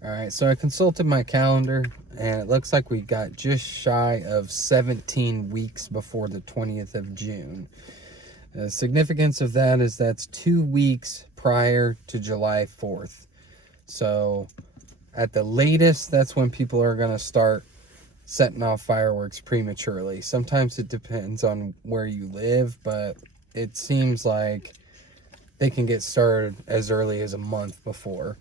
All right, so I consulted my calendar, and it looks like we got just shy of 17 weeks before the 20th of June. The significance of that is that's 2 weeks prior to July 4th. So at the latest, that's when people are going to start setting off fireworks prematurely. Sometimes it depends on where you live, but it seems like they can get started as early as a month before.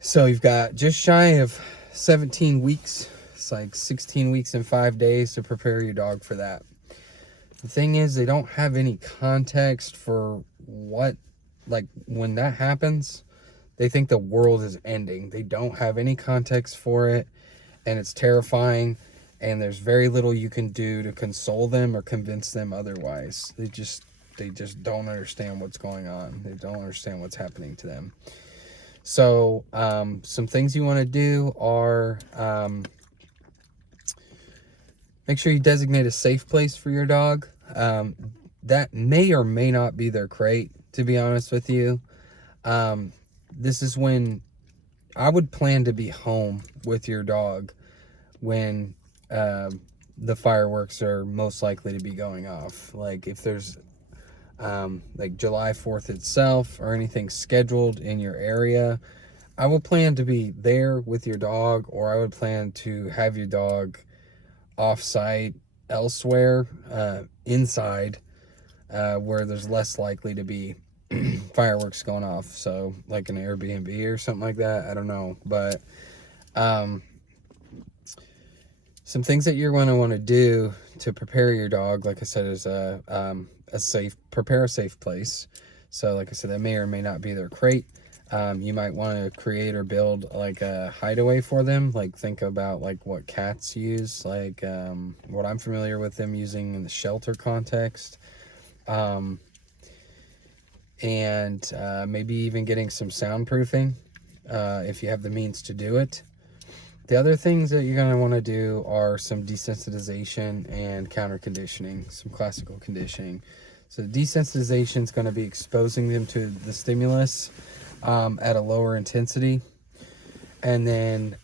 So you've got just shy of 17 weeks. It's like 16 weeks and 5 days to prepare your dog for that. The thing is, they don't have any context for what, like, when that happens, they think the world is ending. They don't have any context for it, and it's terrifying, and there's very little you can do to console them or convince them otherwise. They just don't understand what's going on. They don't understand what's happening to them. So some things you want to do are make sure you designate a safe place for your dog. That may or may not be their crate, to be honest with you. This is when I would plan to be home with your dog when the fireworks are most likely to be going off. Like if there's like July 4th itself or anything scheduled in your area, I would plan to be there with your dog, or I would plan to have your dog off-site elsewhere, inside, where there's less likely to be fireworks going off. So like an Airbnb or something like that. I don't know. But some things that you're going to want to do to prepare your dog, like I said, is prepare a safe place. So like I said, that may or may not be their crate. You might want to create or build like a hideaway for them. Like think about like what cats use, like what I'm familiar with them using in the shelter context. And maybe even getting some soundproofing if you have the means to do it. The other things that you're going to want to do are some desensitization and counter conditioning, some classical conditioning. So desensitization is going to be exposing them to the stimulus at a lower intensity, and then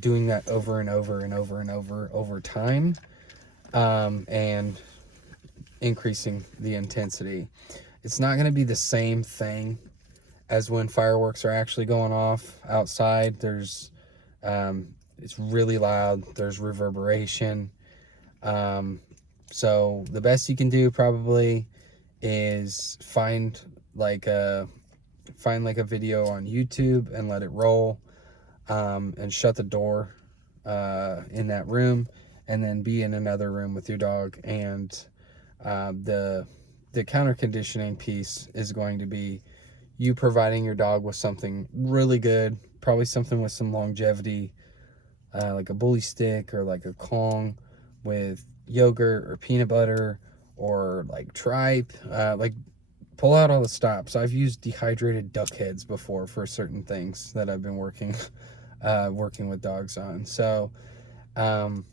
doing that over and over and over and over time, and increasing the intensity. It's not going to be the same thing as when fireworks are actually going off outside. It's really loud. There's reverberation. So the best you can do probably is find like a video on YouTube and let it roll, and shut the door in that room, and then be in another room with your dog. And the counter conditioning piece is going to be you providing your dog with something really good, probably something with some longevity, like a bully stick or like a Kong with yogurt or peanut butter or like tripe. Like pull out all the stops. I've used dehydrated duck heads before for certain things that I've been working with dogs on. So and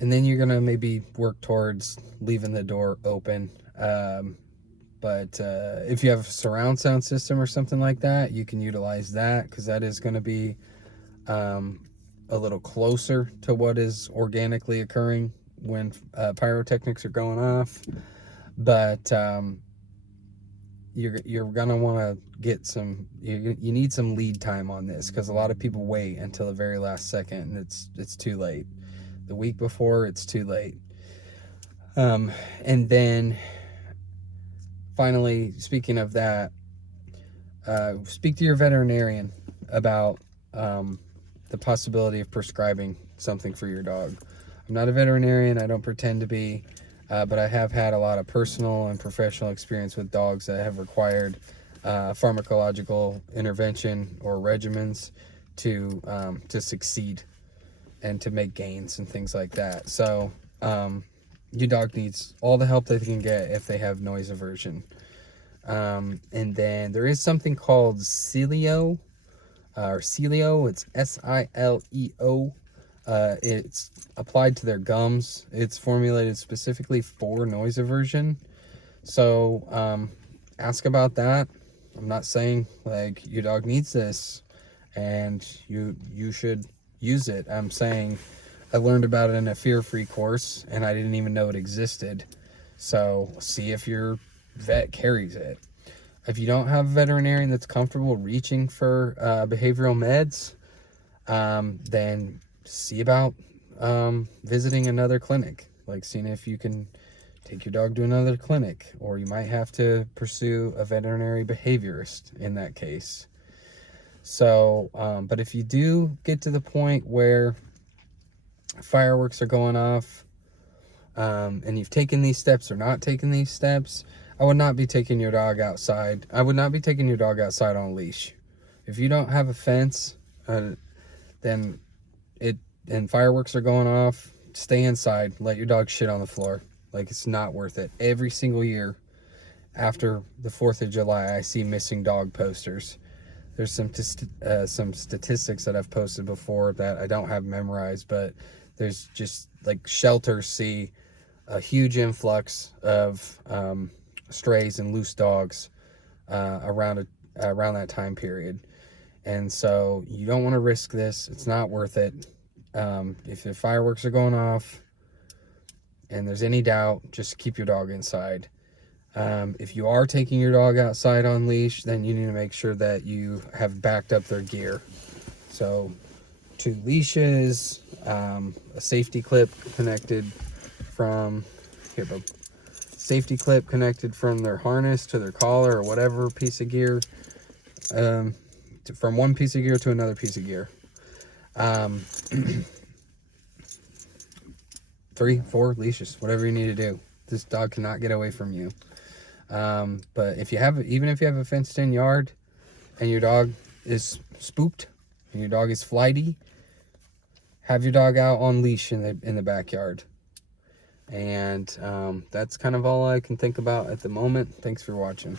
then you're gonna maybe work towards leaving the door open. But if you have a surround sound system or something like that, you can utilize that, because that is going to be a little closer to what is organically occurring when pyrotechnics are going off. But you're gonna want to get some. You need some lead time on this, because a lot of people wait until the very last second, and it's too late. The week before, it's too late. And then finally, speaking of that, speak to your veterinarian about the possibility of prescribing something for your dog. I'm not a veterinarian. I don't pretend to be, but I have had a lot of personal and professional experience with dogs that have required pharmacological intervention or regimens to succeed and to make gains and things like that. So your dog needs all the help they can get if they have noise aversion. And then there is something called Sileo, Sileo. It's Sileo. It's applied to their gums. It's formulated specifically for noise aversion. So ask about that. I'm not saying like your dog needs this and you should use it. I'm saying I learned about it in a fear-free course and I didn't even know it existed. So see if your vet carries it. If you don't have a veterinarian that's comfortable reaching for behavioral meds, then see about visiting another clinic, like seeing if you can take your dog to another clinic, or you might have to pursue a veterinary behaviorist in that case. So, but if you do get to the point where fireworks are going off, and you've taken these steps or not taken these steps, I would not be taking your dog outside. I would not be taking your dog outside on a leash. If you don't have a fence, then and fireworks are going off, stay inside. Let your dog shit on the floor. Like, it's not worth it. Every single year after the 4th of July, I see missing dog posters. There's some statistics that I've posted before that I don't have memorized, but there's just like shelters see a huge influx of strays and loose dogs around that time period. And so you don't want to risk this. It's not worth it. If the fireworks are going off and there's any doubt, just keep your dog inside. If you are taking your dog outside on leash, then you need to make sure that you have backed up their gear. So 2 leashes, a safety clip connected from safety clip connected from their harness to their collar or whatever piece of gear, from one piece of gear to another piece of gear. 3, 4 leashes, whatever you need to do. This dog cannot get away from you. But even if you have a fenced in yard and your dog is spooked and your dog is flighty, have your dog out on leash in the backyard. And that's kind of all I can think about at the moment. Thanks for watching.